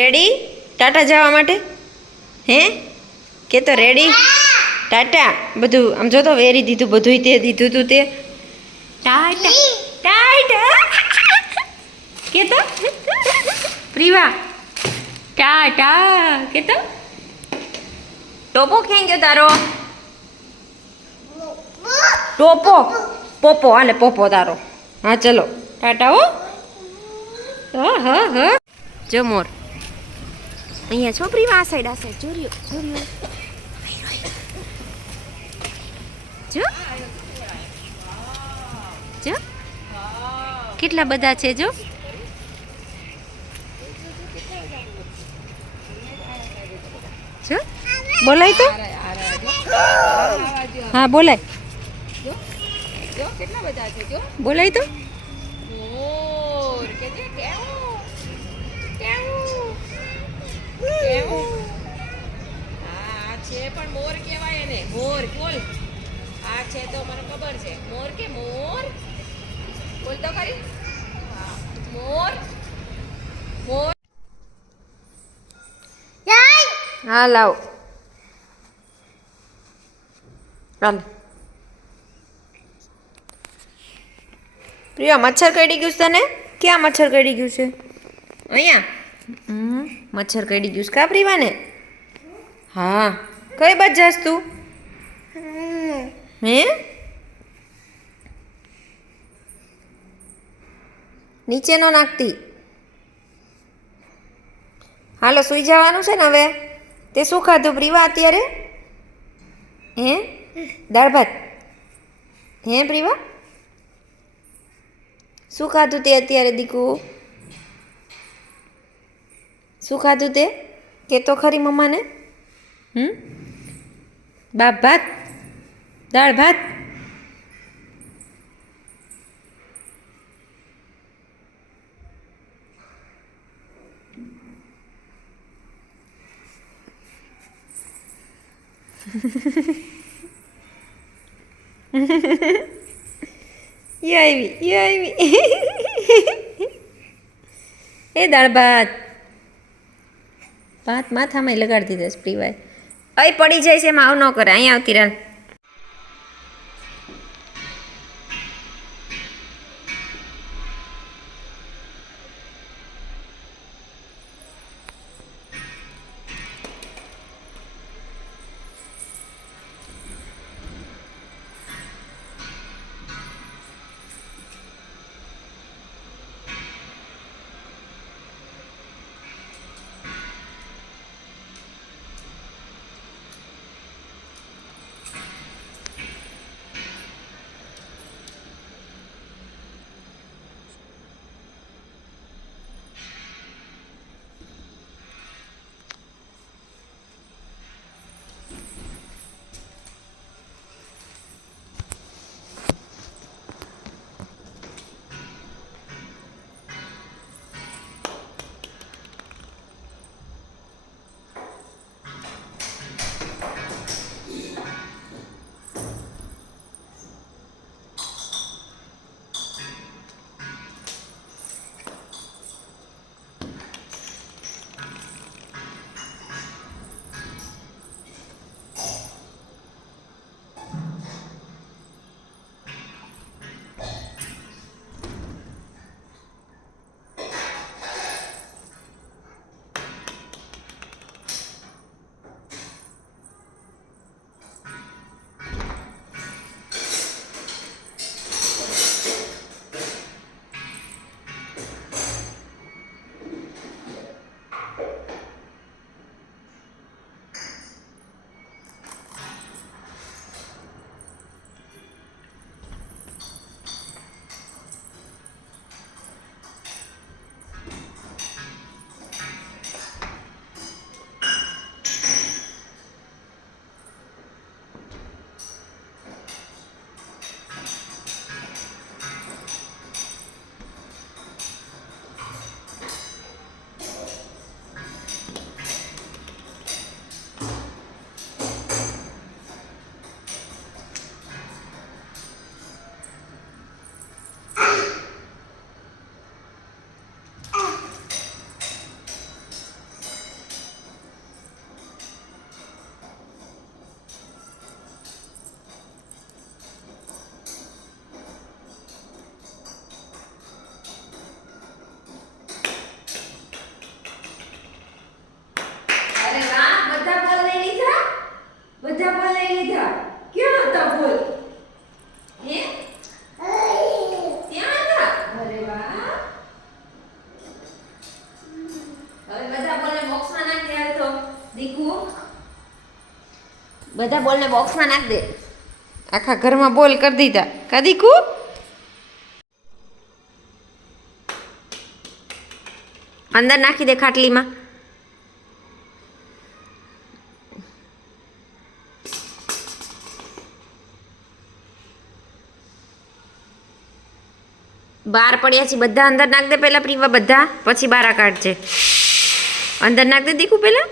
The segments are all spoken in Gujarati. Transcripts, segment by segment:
રેડી ટાટા જવા માટે? હે કે તો રેડી ટાટા બધું આમ જો તો વેરી દીધું બધું તે દીધું તું તે ટાટા ટાટા કે તો પ્રીવા ટાટા કે તો ટોપો ક્યાં ગયો તારો? ટોપો પોપો હાલે પોપો તારો. હા ચલો ટાટા હો. હા હા જો મોર અહીંયા છોકરી આ સાઈડ જોર્યો જોર્યો જો જો કેટલા બધા છે જો. જો બોલાય તો હા બોલાય કેટલા બધા છે જો બોલાય તો મોર કે જે કેવું કેવું કેવું આ છે પણ મોર કહેવાય એને મોર બોલ. આ છે તો મને ખબર છે મોર કે મોર બોલ તો ખરી. મોર મોર હા લાવ ચાલ. પ્રિયા મચ્છર કરડી ગયું છે તને? ક્યાં મચ્છર કરડી ગયું છે? અહીંયા મચ્છર કરડી ગયું છે કા પ્રિવાને? હા કઈ બાજુ જાસ તું? હે નીચે ન નાખતી. હાલો સુઈ જવાનું છે ને હવે. તે શું ખાધું પ્રિવા અત્યારે? હે દાળ ભાત? હે પ્રિવા શું ખાધું તે અત્યારે દીકુ? શું ખાધું તે કે તો ખરી મમ્માને? બાપ ભાત દાળ ભાત? આવી એ દાળ ભાત ભાત માથામાં લગાડી દીધા પ્રીવાય. અહીં પડી જાય છે એમાં આવ ન કરે. અહીંયા આવતી રાલ. દીકુ બધા બોલને બોક્સમાં નાખ દે. આખા ઘરમાં બોલ કરી દીધા કા દીકુ? અંદર નાખી દે ખાટલીમાં. બહાર પડ્યા છે બધા, અંદર નાખ દે પહેલા પ્રીવા બધા, પછી બહાર કાઢજે. અંદર નાખ દે દીકુ પહેલા.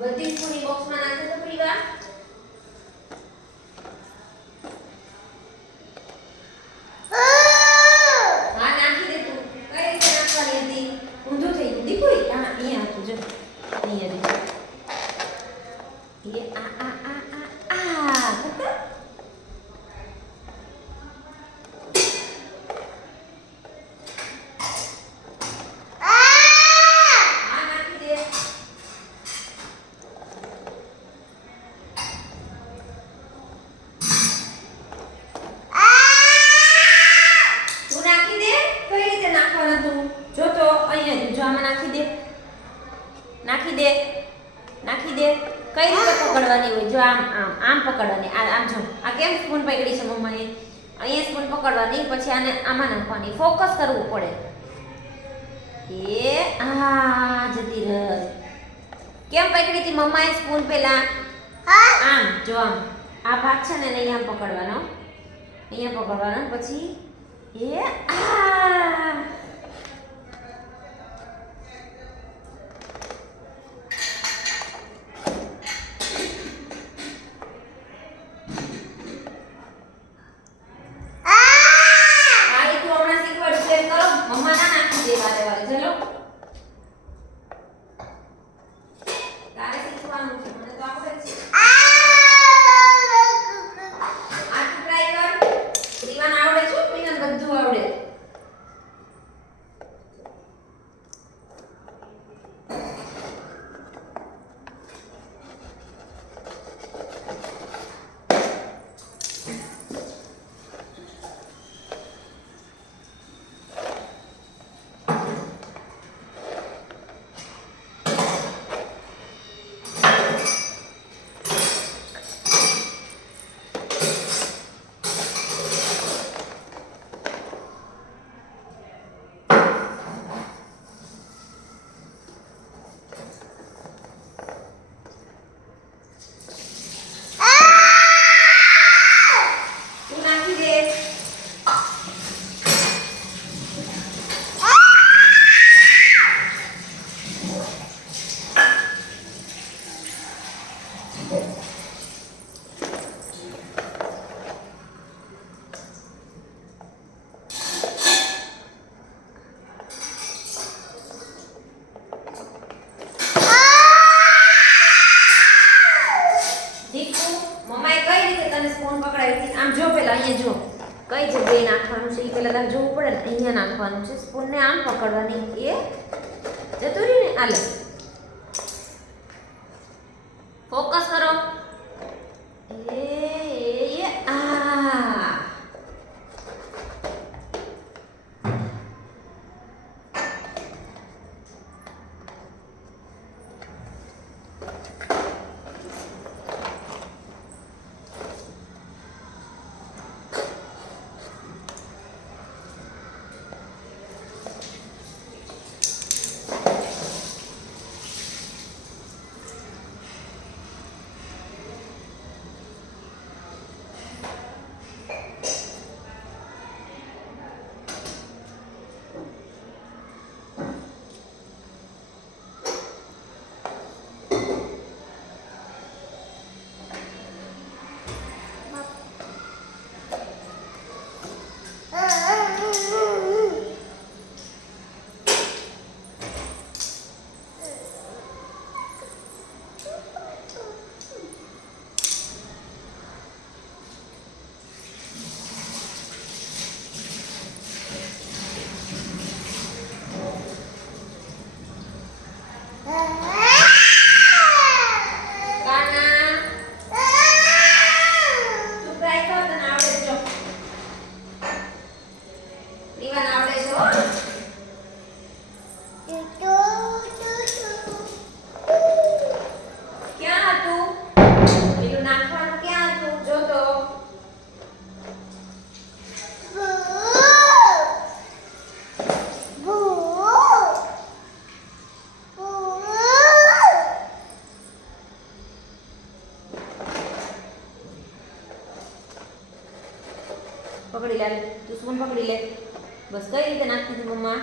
બધી સ્પૂની બોક્સમાં નાખે તો પ્રીવા. હા નાખી દે તું. કઈ રીતે નાખવાની હતી? ઊંધું થઈ ગયું દીકુ. હા અહીંયા હતું જો. અહીંયા એ આ આ આ આ આ કુકર. નાખી દે. નાખી દે. કઈ રીતે પકડવાની હોય? જો આમ આમ આમ પકડવાની. આ આમ જો. આ કેમ સ્પૂન પકડી છે મમ્માએ? અહીંયા સ્પૂન પકડવાની, પછી આને આમાં નાખવાની. ફોકસ કરવું પડે. એ આ જતી રહી. કેમ પકડી હતી મમ્માએ સ્પૂન પેલા? આમ જો આમ. આ ભાગ છે ને અહીંયા આમ પકડવાનો. અહીંયા પકડવાનો, પછી એ આ કઈ જગ્યાએ નાખવાનું છે એ પહેલા તારે જોવું પડે ને. અહીંયા નાખવાનું છે. સ્પૂનને આમ પકડવાની. એ જતું રહ્યું ને. આલે ફોકસ કરો. એ આ પકડી લે તું સ્પૂન પકડી લે બસ કઈ રીતે નાખતી હતી મમ્મા